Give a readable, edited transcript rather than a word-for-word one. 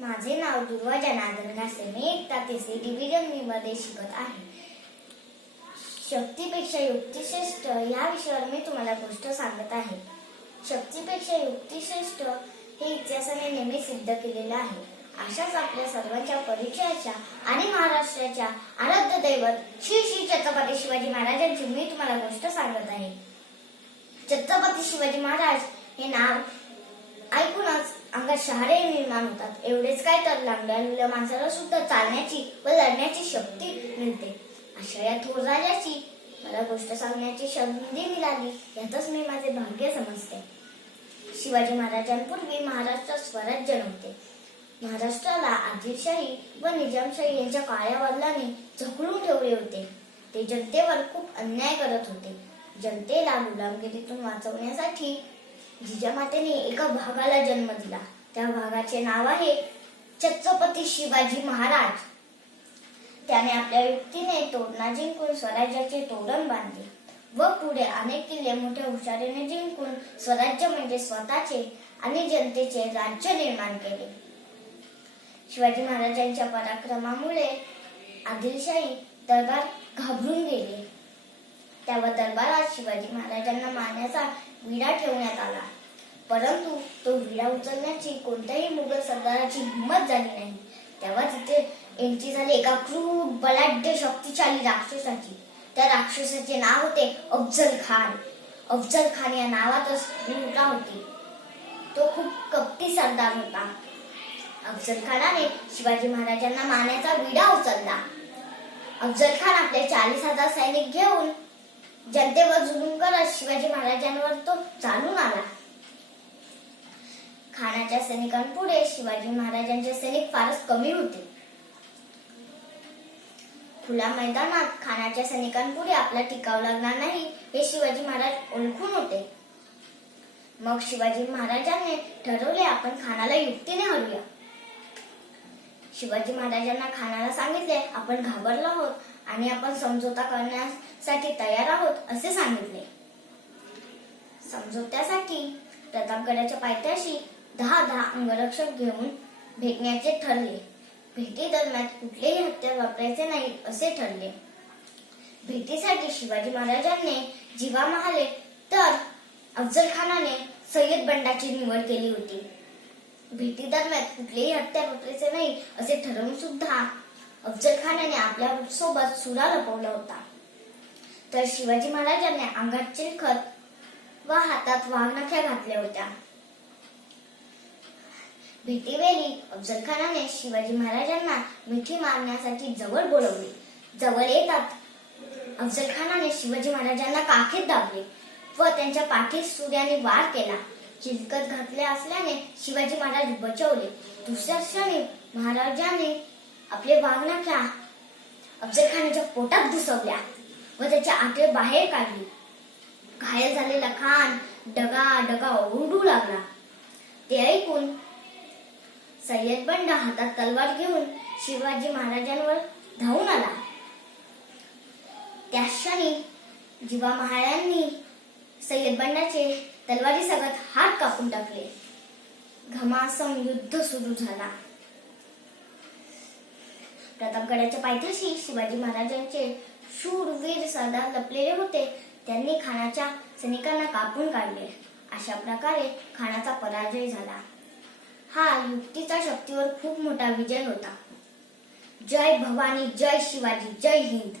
माझे नाव दुर्वा जनार्दन घासे. मी इयत्ता तिसरी डिव्हिजन बी मध्ये शिकत आहे. शक्तीपेक्षा युक्ती श्रेष्ठ या विषयावर मी तुम्हाला गोष्ट सांगत आहे. शक्तीपेक्षा युक्ती श्रेष्ठ हे इतिहासाने नेहमी सिद्ध केलेले आहे. अशाच आपल्या सर्वांच्या परिचयाच्या आणि महाराष्ट्राच्या आराध्य दैवत श्री श्री छत्रपती शिवाजी महाराजांची मी तुम्हाला गोष्ट सांगत आहे. छत्रपती शिवाजी महाराज हे नाव ऐकूनच अंगात शहारे निर्माण होतात. एवढेच काय तर लागलेल्या माणसाला सुद्धा चालण्याची व लढण्याची शक्ती मिळते. अशा या थोर राजाची मला गोष्ट सांगण्याची संधी मिळाली यातच मी माझे भाग्य समजते. शिवाजी महाराजांपूर्वी महाराष्ट्रात स्वराज्य नव्हते. महाराष्ट्राला आदिलशाही व निजामशाही यांच्या काळ्या वादळाने झोकळून ठेवले होते. ते जनतेवर खूप अन्याय करत होते. जनतेला गुलामगिरीतून वाचवण्यासाठी जिजामातेने एका भागाला जन्म दिला. त्या भागाचे नाव आहे छत्रपती शिवाजी महाराज. त्याने आपल्या युक्तीने तोरणा जिंकून स्वराज्याचे तोरण बांधले व पुढे अनेक किल्ले मोठ्या हुशारीने जिंकून स्वराज्य म्हणजे स्वतःचे आणि जनतेचे राज्य निर्माण केले. शिवाजी महाराजांच्या पराक्रमामुळे आदिलशाही दरबार घाबरून गेले. त्यावर दरबारात शिवाजी महाराजांना मारण्याचा विडा ठेवण्यात आला. परंतु तो विडा उचलण्याची कोणत्याही मुघल सरदाराची हिंमत झाली नाही. तेव्हा तिथे एंट्री झाली एका क्रूर बलाढ्य शक्तिशाली राक्षसाची. त्या राक्षसाचे नाव होते अफजल खान. अफजल खान या नावातच मोठा होती. तो खूप कपटी सरदार होता. अफजल खानाने शिवाजी महाराजांना मारण्याचा विडा उचलला. अफजल खान आपले 40,000 सैनिक घेऊन जनतेवर जुलूम करत शिवाजी महाराजांवर तो चालून आला. खानाच्या सैनिकांपुढे शिवाजी महाराजांचे सैनिक फारच कमी होते. खुल्या मैदानात खानाच्या सैनिकांपुढे आपला टिकाव लागणार नाही हे शिवाजी महाराज ओळखून होते. मग शिवाजी महाराजांनी ठरवले आपण खानाला युक्तीने हरवूया. शिवाजी महाराजांना खानाला सांगितले आपण घाबरलो आहोत आणि आपण समझोता करण्यासाठी तयार आहोत असे सांगितले. समझोत्यासाठी प्रतापगडाच्या पायथ्याशी 10 अंगरक्षक घेऊन भेटण्याचे ठरले. भेटी दरम्यान कुठलेही हत्यार वापरायचे नाही असे ठरले. भेटीसाठी शिवाजी महाराजांनी जीवा मारले तर अफजल खानाने सय्यद बंडाची निवड केली होती. भेटी दरम्यान कुठलेही हत्यार वापरायचे नाही असे ठरवून सुद्धा अफजल खानाने आपल्या सोबत सुरा लपवला होता. तर शिवाजी महाराजांनी अंगात चिलखत व हातात वाघनख्या घातल्या होत्या. भेटीवेळी अफजल खानाने शिवाजी महाराजांना मिठी मारण्यासाठी जवळ बोलवले. जवळ येतात अफजल खानाने शिवाजी महाराजांना काखेत दाबले व त्यांच्या पाठीत सूर्याने वार केला. चिलखत घातले असल्याने शिवाजी महाराज बचावले. दुसऱ्या क्षणी महाराजांनी आपले वाघनख्या अफजल खानाच्या पोटात घुसवल्या व त्याच्या आटे बाहेर काढली. घायल झालेला खान डगा ओरडू लागला. ते ऐकून सय्यद बंडा हातात तलवार घेऊन शिवाजी महाराजांवर धावून आला. त्या क्षणी जीवा महाराजांनी सय्यद बंडाचे तलवारी सगत हात कापून टाकले. घमासम युद्ध सुरू झाला. प्रतापगडाच्या पायथ्याशी शिवाजी महाराजांचे शूरवीर सरदार लपलेले होते. त्यांनी खानाच्या सैनिकांना कापून काढले. अशा प्रकारे खानाचा पराजय झाला. हा युक्तीचा शक्तीवर खूप मोठा विजय होता. जय भवानी, जय शिवाजी, जय हिंद.